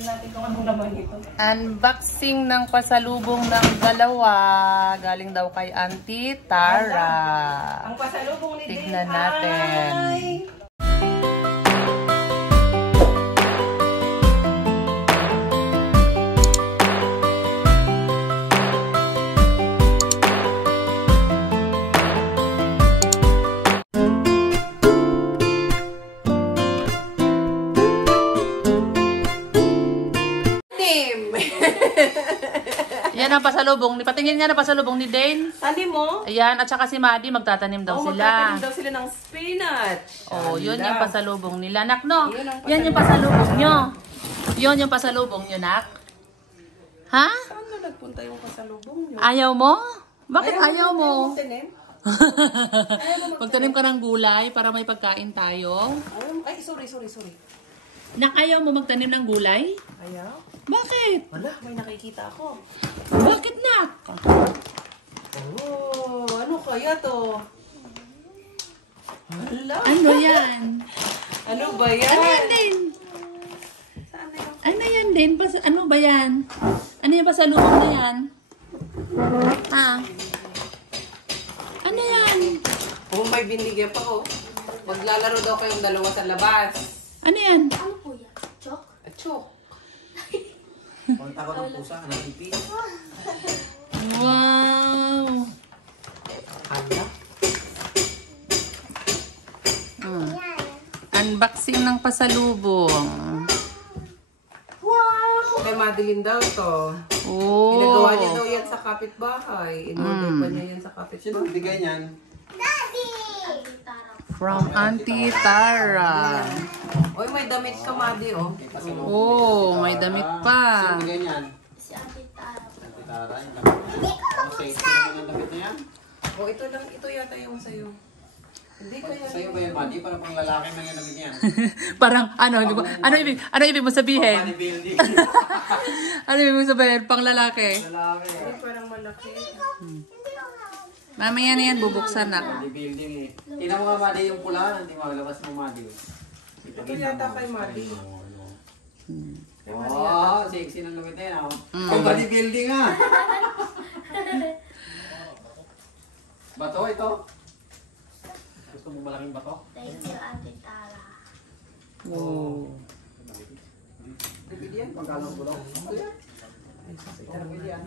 Tingnan natin kung anong laman ito. Unboxing ng pasalubong ng dalawa. Galing daw kay Auntie Tara. Ang pasalubong ni Dane tignan natin. ay... Yan ang pasalubong. Patingin nga na pasalubong ni Dane. Tanim mo? Ayan, at saka si Maddie magtatanim daw sila. Magtatanim daw sila ng spinach. Oh, yun yung pasalubong nila. Nak, no? Yan yung pasalubong nyo. Yun yung pasalubong nyo, Nak. Ha? Saan na nagpunta yung pasalubong nyo? Ayaw mo? Bakit ayaw mo? Magtanim? Magtanim ka ng gulay para may pagkain tayo. Ay, sorry. Nak, ayaw mo magtanim ng gulay? Ayaw? Bakit? Wala, may nakikita ako. Bakit, Nak? Oh, ano kaya to? Hala. Ano yan? Ano ba yan? Ano yan, Dane? Saan na yung... Ano yan, Dane? Ano ba yan? Ano yung pasalubong na yan? Ha? Ano yan? Oh, may binigyan pa ko. Maglalaro daw kayong dalawa sa labas. Ano yan? Ano po yan? Chok? Achok. Punta ko ng pusa, nag-ipis. Wow! Hala. Unboxing ng pasalubong. Wow! Kay Madeline daw to. Oh! Ginagawa niya daw yan sa kapitbahay. In-order pa niya yan sa Sino kapitbahay. bigay niyan? From Auntie Tara. Oy, may damit ka, Madi, oh. Oh, may damit pa. Sino bigay niyan? Si Ate Tara. Ate Tara, yung damit niya. Ano safety naman ang damit niya? Oh, ito lang, ito yata yung sa'yo. Hindi kaya. Sa'yo ba yan, Madi? Parang pang lalaki na yung damit niyan. Parang ano ibig mo sabihin? Bodybuilding. Ano ibig mo sabihin? Pang lalaki. Lalaki. Ay, parang malaki. Mamaya na yan, bubuksan na. Bodybuilding eh. Tingnan mo nga, Madi, yung pula. Hindi makalabas mo, Madi. Ito yata kay Madi. Oh, sexy ng damit niya. Pang bodybuilding ah. Bato ito. Gusto mo malaking bato? Thank you, Ate Tara. Oh. Bibili yan, pagkalang tulong. Bibili yan.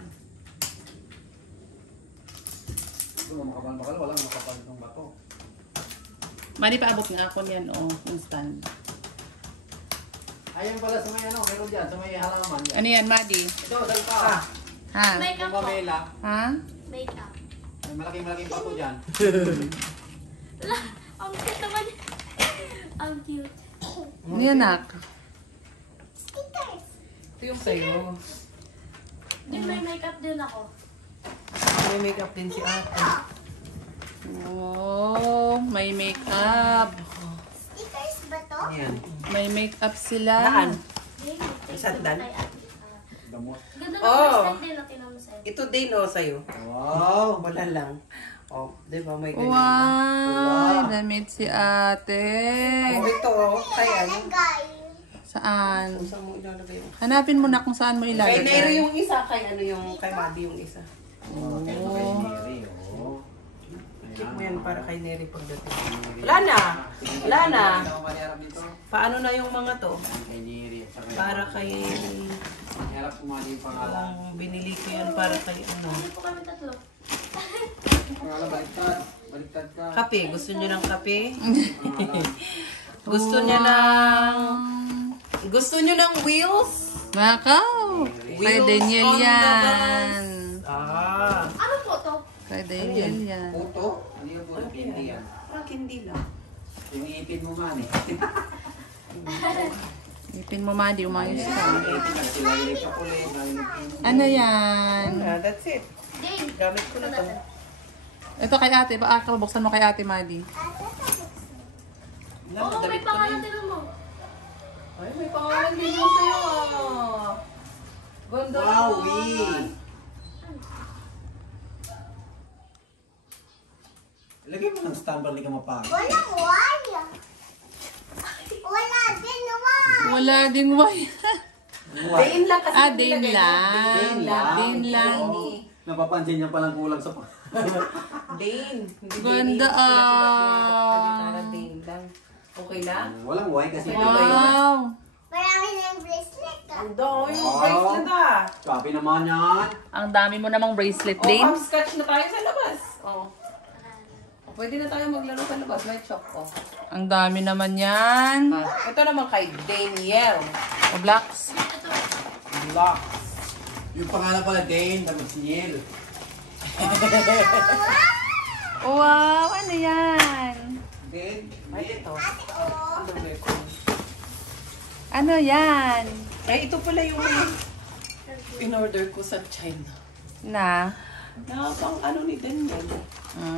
Gusto mo makapal-bakal, walang makapal ng bato. Madi, paabot nga ako niyan, oh, yung stand. Ayan pala sa may ano, meron dyan, sa may halaman. Ano yan, Madi? Ito, salpa. Ha? Makeup Yung po. mamela. Ha? Makeup. May malaking-malaking bato dyan. Wala, ang cute naman. Ang cute. Ano yan, Nak? Ito yung sa'yo. Din may makeup din ako. May makeup din si ate. Oh, may makeup. Stickers ba to? Yan. May makeup sila. Naan? Din, Sandan? kay Ate Tara. Damot. Ganda na Oh. bracelet din na tinamo sa'yo. Ito din, oh, sa'yo. Wow! Wala lang. Oh, di ba may ganyan? Wow, damit si ate. Oh, ito, oh, kay ano? Saan? Kung saan mo ilalagay yung... Hanapin mo na kung saan mo Kay Nero ilalagay. yung isa, kay ano yung, kay Madi yung isa. Oh. Mary, oh. Check mo yan para kay Neri pagdating. Wala na! Wala na! Paano na yung mga to? Kay Neri. Para kay... Harap kumali yung pangalan. Kung binili ko yun para kay ano. Ano po kami tatlo? Pangalan, baliktad. Baliktad ka. Kape. Gusto nyo ng kape? Gusto nyo ng... Gusto nyo ng wheels? Makaw! Kay Wheels Daniel on the yan. Ah. Ano po to? Kay Daniel yan. Puto? Ano yung puto? Hindi yan. Parang hindi lang. Yung ipin mo man eh. Ipin mo, Madi, umayos ka. Ipin na sila yung chocolate. Ano yan? Ah, that's it. Din. Gamit ko na to. Ito kay ate. Baka buksan mo kay ate, Madi. Oo, may pangalan din mo. Ay, may pangalan din mo sa'yo. Ganda Wow, naman. wee! Lagay mo ng stamp, balik ka mapagod. Walang wire. Wala din wire. Wala ding wire. Dane lang kasi. Ah, yung Dane nilagay lang. niya. Dane lang. Dane lang. Oo. Napapansin niya palang kulang sa Dane. Hindi Ganda, Dane yung ah. sinasabi niya. Parang Dane lang. Okay lang? Walang Y kasi. Wow. Marami na yung bracelet ka. Ang dami yung bracelet ah. Copy naman yan. Ang dami mo namang bracelet, Oh, Dane. hopscotch na tayo sa labas. Oh. Pwede na tayo maglaro sa labas. May chok. Oh. Ang dami naman yan. Ito naman kay Daniel. O, blocks. Block. Yung pangalan pala Dane, tapos si Niel. Wow, ano yan? Dane? Ay, ito. Ano ba ito? Ano yan? Ay, ito pala yung in-order ko sa China. Na? Na pang ano ni Daniel.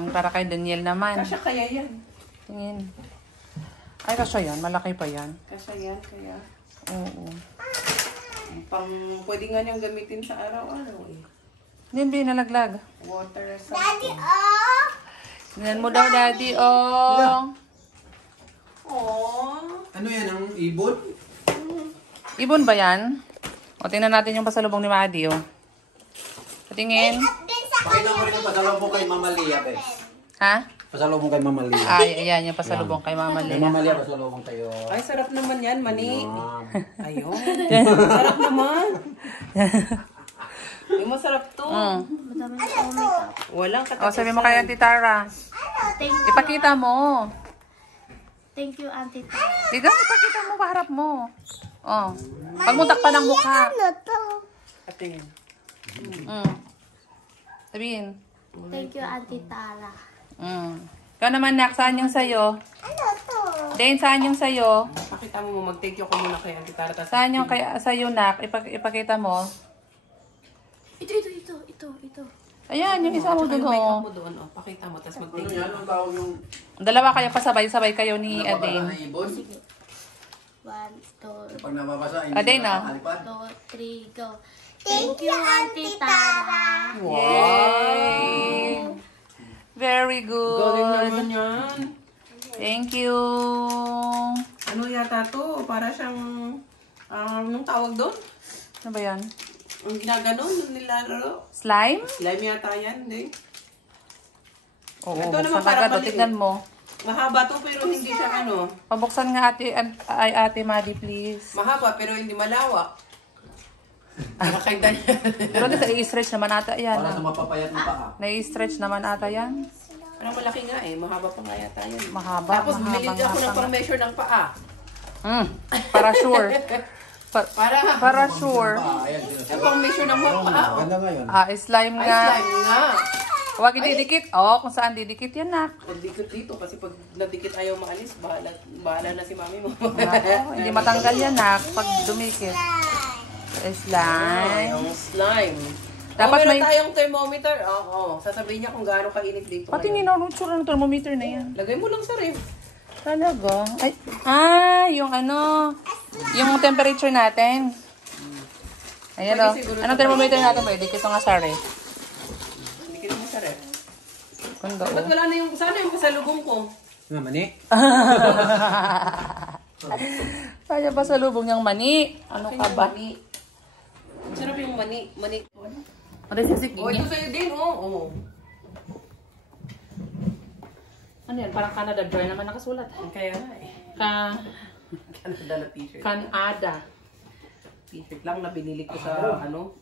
Para kay Daniel naman. Kasya kaya yan. Tingin. Ay, kasya yan. Malaki pa yan. Kasya yan, kaya. Oo. Pang, pwede nga niyang gamitin sa araw-araw eh. Hindi, nalaglag. Water sa... Daddy, oh! Tingnan mo daw, Daddy, oh. Aww. Ano yan, ang ibon? Ibon ba yan? O, tingnan natin yung pasalubong ni Maddie, oh. Patingin. Pakita mo rin ang pasalubong kay Mama Lia, Bes. Ha? Pasalubong kay Mama Lia. Ay, ayan, yung pasalubong kay Mama Kay Lea. Mama Lia, pasalubong kayo. Ay, sarap naman yan, mani. Ma'am. Ayun. Sarap naman. Yung masarap to. Madami na ako makeup. Walang O, katapusan. sabi mo kay Auntie Tara. Thank you. Ipakita mo. Thank you, Auntie Tara. Dito, ipakita mo, paharap mo. Oh. Pagmutak pa ng mukha. Ano to? Atingin. Sabihin. Thank you, Auntie Tara. Ikaw naman, Nak, saan yung sayo? Ano to? Dane, saan yung sayo? Pakita mo, mag-thank you ko muna kay Auntie Tara. tas- Saan yung sayo, Nak? Ipakita mo. Ito. Ayan, yung isa mo Tsaka dun, yung makeup oh. mo doon, oh. Pakita mo, tapos Ano mag-thank you. yan? Ang tawag yung... Dalawa kayo, pasabay-sabay kayo ni Napakala Adane. na ibon? 1, 2, Pag nababasa, hindi Adane, na ah. nakalipad. 3, go. Thank you, Auntie Tara. Yay! Very Galing good. naman yan. Thank you. Ano yata to? Para siyang, anong tawag doon? Ano ba yan? Ang ginaganon, yung nilalaro. Slime? Slime yata yan, hindi? Oo, Ito naman buksan parang agad. O, maliit. tignan mo. Mahaba to pero hindi siya ano. Pabuksan nga ate Maddie, please. Mahaba pero hindi malawak. Para kay Daniel. Pero sa i-stretch naman ata yan. Para sa mapapayat na paa. Na-i-stretch naman ata yan. Parang malaki nga eh. Mahaba pa nga yata yan. Mahaba. Tapos bumili din ako nga ng pa. pang-measure ng paa. Para sure. Para sure. Ayan, Yung pang-measure ng mga paa. Oh. Ganda ngayon. Slime Ay, nga. slime nga. Huwag ididikit. Oh, kung saan didikit yan, Nak. Pagdikit dito kasi pag nadikit ayaw maalis, bahala na si mami mo. Nako, hindi matanggal yan, Nak. Pag dumikit. Slime. Yung slime. Dapat Meron may... tayong thermometer. Oo. Sasabihin niya kung gaano kainit dito. Patingin ngayon. na tsura ng thermometer na yan. Lagay mo lang sa ref. Talaga? Ay, yung ano, yung temperature natin. Ayan o. Pwede siguro Anong thermometer natin? Pwede dikit nga sa ref. Dikit mo sa ref. Kundo. Ba't wala na yung, sana yung pasalubong ko? Nga, mani. Kaya pa sa lubong niyang mani. Ano ka ba? Mani. Sarap yung mani. Mani. Ano sisik Oh, ito sa'yo din, oh. Oh. Ano yan? Parang Canada Dry naman nakasulat. Kaya nga eh. Canada na t-shirt. Canada. T-shirt lang na binili ko sa ano.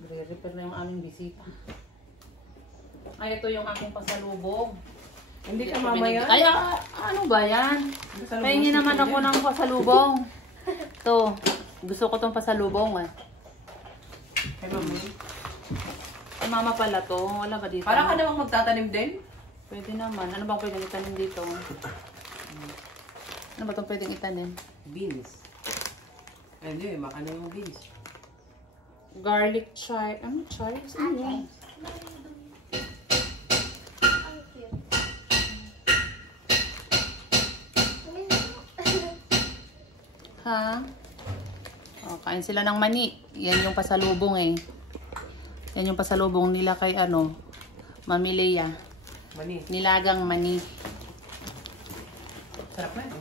Re-repair na yung aming bisita. Ay, ito yung aking pasalubong. Hindi ka mamaya. Ay, ano ba yan? Pahingi naman ako ng pasalubong. To, gusto ko tong pasalubong eh. Kay mami. Ay, mama pala to. Wala ba dito? Para ka namang magtatanim din? Pwede naman. Ano bang pwedeng itanim dito? Ano ba itong pwedeng itanim? Beans. Ay, hindi. Maka na yung beans. Garlic chive. Ano chives? Ano yan? Ha? O, kain sila ng mani. Yan yung pasalubong eh. Yan yung pasalubong nila kay ano, Mami Lea. Mani. Nilagang mani. Sarap na yun.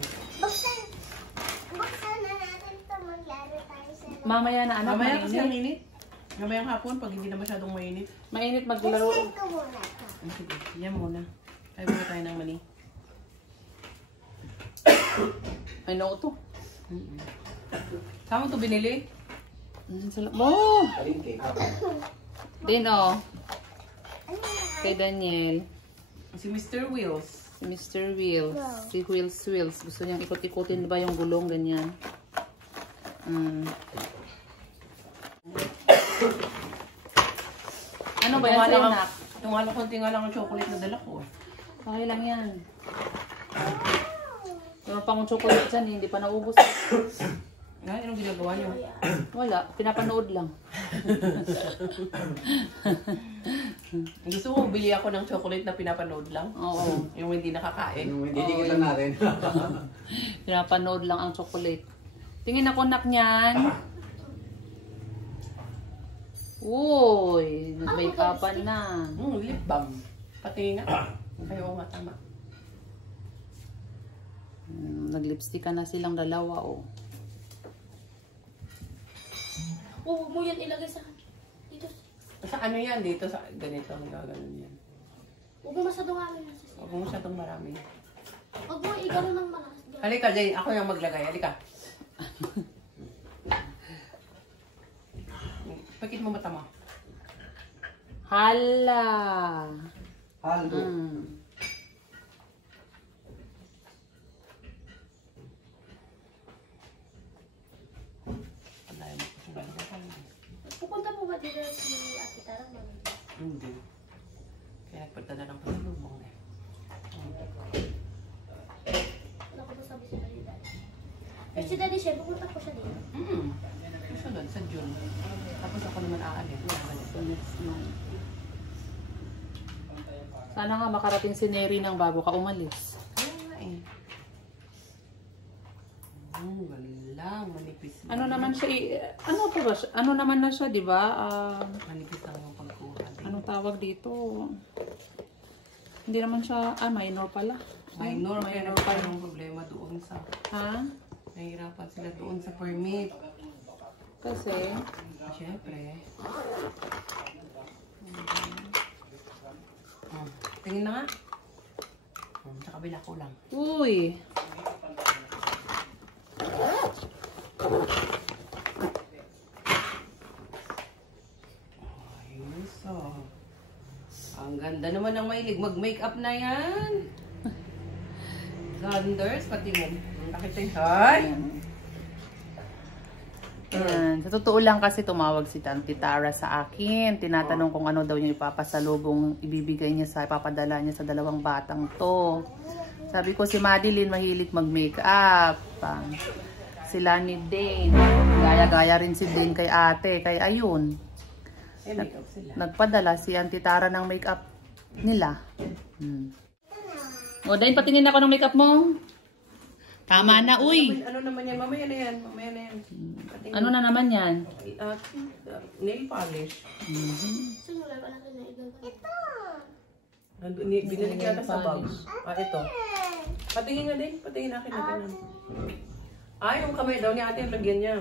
mamaya na anak, Mamaya kasi ang mainit. init. Mamayang hapon, pag hindi na masyadong mainit. Mainit maglaro. Ito muna ito. Sige, yan muna. Ay, muna tayo ng mani. Ay, no, ito. Saan mo ito binili? Oh! Palingke. Din, oh. Kay Daniel. Si Mr. Wheels. Si Mr. Wheels. Si Wheels. Gusto niyang ikot-ikutin ba yung gulong, ganyan. Ano ba yan sa'yo, nak? Yung nga lang, konti nga lang ang chocolate na dala ko. Okay lang yan. Meron pang chocolate dyan, hindi pa naubos. Ay, anong ginagawa niyo? Wala, pinapanood lang. Gusto mo bili ako ng chocolate na pinapanood lang? Oo. Yung hindi nakakain? Yung didikit lang natin. Pinapanood lang ang chocolate. Tingin ako, nak, niyan. Uy, nag-make-upan na. Lip balm. Pati nga. Ayaw nga, tama. Nag-lipstick na silang dalawa, oh. Oh, huwag mo yan ilagay sa dito. Sa ano yan? Dito sa ganito. Gaganon yan. Huwag mo masyadong amin. Huwag mo masyadong marami. Huwag mo igano ng malakas. Halika, Jay. Ako yung maglagay. Halika. Pakit mo mata mo. Hala! Haldo. Pupunta mo ba dito si Ate Tara? Hindi. Kaya nagpunta na lang pasalubong na. Wala ko ba sabi si Daddy? Eh, si Daddy siya, pupunta ko siya dito. Susunod sa June. Tapos ako naman aalis. So, next month. Sana nga makarating si Neri nang bago ka umalis. Kaya nga eh. Galang. Manipis lang. Ano naman siya, ano pa ba siya? Ano naman na siya, di ba? Manipis lang yung pagkuha. Anong tawag dito? Hindi naman siya, minor pala. Minor. Kaya Minor pa yung problema doon sa... Ha? Nahihirapan sila doon sa permit. Kasi, Siyempre. Tingin na nga. Sa kabila ko lang. uy! Ayos oh. Ang ganda naman ng mahilig. Mag-makeup na yan. Thunders, pati mo. Nakita yung hay. Ayan. Sa totoo lang kasi tumawag si Tante Tara sa akin. Tinatanong kung ano daw yung ipapasalubong ibibigay niya sa, ipapadala niya sa dalawang batang to. Sabi ko si Madeline mahilig mag-makeup. Sila ni Dane. Gaya-gaya rin si Dane kay ate. Kaya ayun. Eh, makeup sila. Nagpadala si Auntie Tara ng makeup nila. O, Dane, patingin ako ng makeup mo. Tama na, uy. Ano naman yan? Mamaya na yan. Mamaya na yan. Patingin. Ano na naman yan? Nail polish. Sino lang anak na igagano? Binili ka yata sa box. Ito. Patingin nga din. Patingin akin na ganun. Yung kamay daw ni ate, lagyan niya.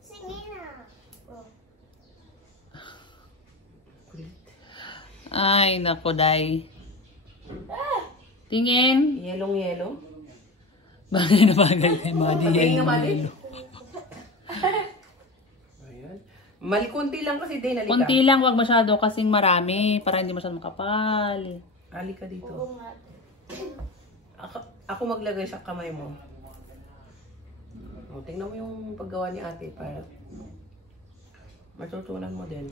Sige na. Ay, nako, Day. Tingin. Yellow. Bagay na bagay kay Maddie. Patingin nga, Mali. Ayan. Mali, konti lang kasi din. Halika. Kunti lang, wag masyado kasing marami para hindi masyado makapal. Halika dito. Oo nga. Ako maglagay sa kamay mo. Tingnan mo yung paggawa ni ate para matutunan mo din.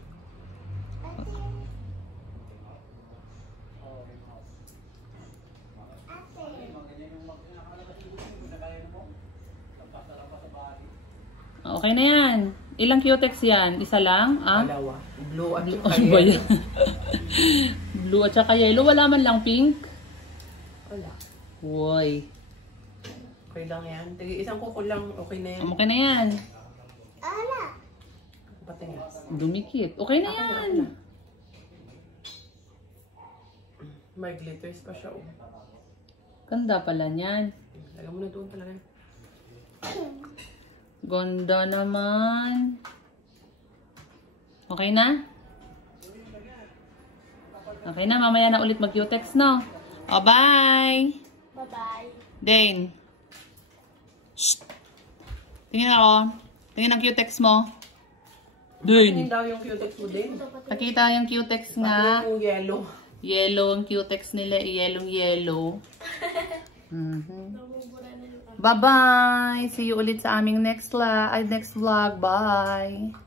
Okay na yan. Ilang cutex yan? Isa lang? Dalawa. Blue at saka Ano ba yellow. yan? Blue at saka yellow. Wala man lang pink. Wala. Uy. Okay lang yan. Tige, isang kuko lang. Okay na yan. Okay na yan. Pati nga. Dumikit. Okay na yan. May glitters pa siya. Oh. Ganda pala niyan. Lagyan mo na doon talaga. Ganda naman. Okay na? Okay na, mamaya na ulit mag-cutex, no? O, bye! Bye-bye. Dane. Shh. Tingin ako. Tingin ang cutex mo. Tingin Dane. daw yung cutex mo din. Pakita yung cutex nga. Pati yung yellow. Yellow ang cutex nila. Yellow. Bye-bye! See you ulit sa aming next vlog. Bye!